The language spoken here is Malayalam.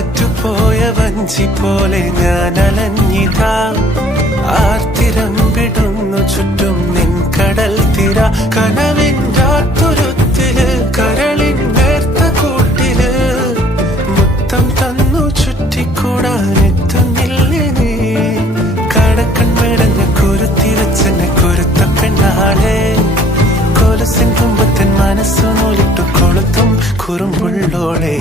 കാറ്റുപോയ വഞ്ചി പോലെ ഞാൻ അലഞ്ഞിതാ ആർത്തിരമ്പിടുന്നു ചുറ്റും നിൻ കടൽ തിര കനവിൻ്റെ ആർത്തുരുത്തില് കരളിൻ നേർത്ത കൂട്ടില് മുത്തം തന്നു ചുറ്റിക്കൂടാനെത്തുന്നില്ലേ നീ കടക്കൺമേടഞ്ഞ കുരുത്തി വെച്ചെന്നെ കുരുത്ത പെണ്ണാളെ കൊലസിൻ തുമ്പത്തൻ മനസ്സു നൂലിട്ടു കൊളുത്തും കുറുമ്പുള്ളോളെ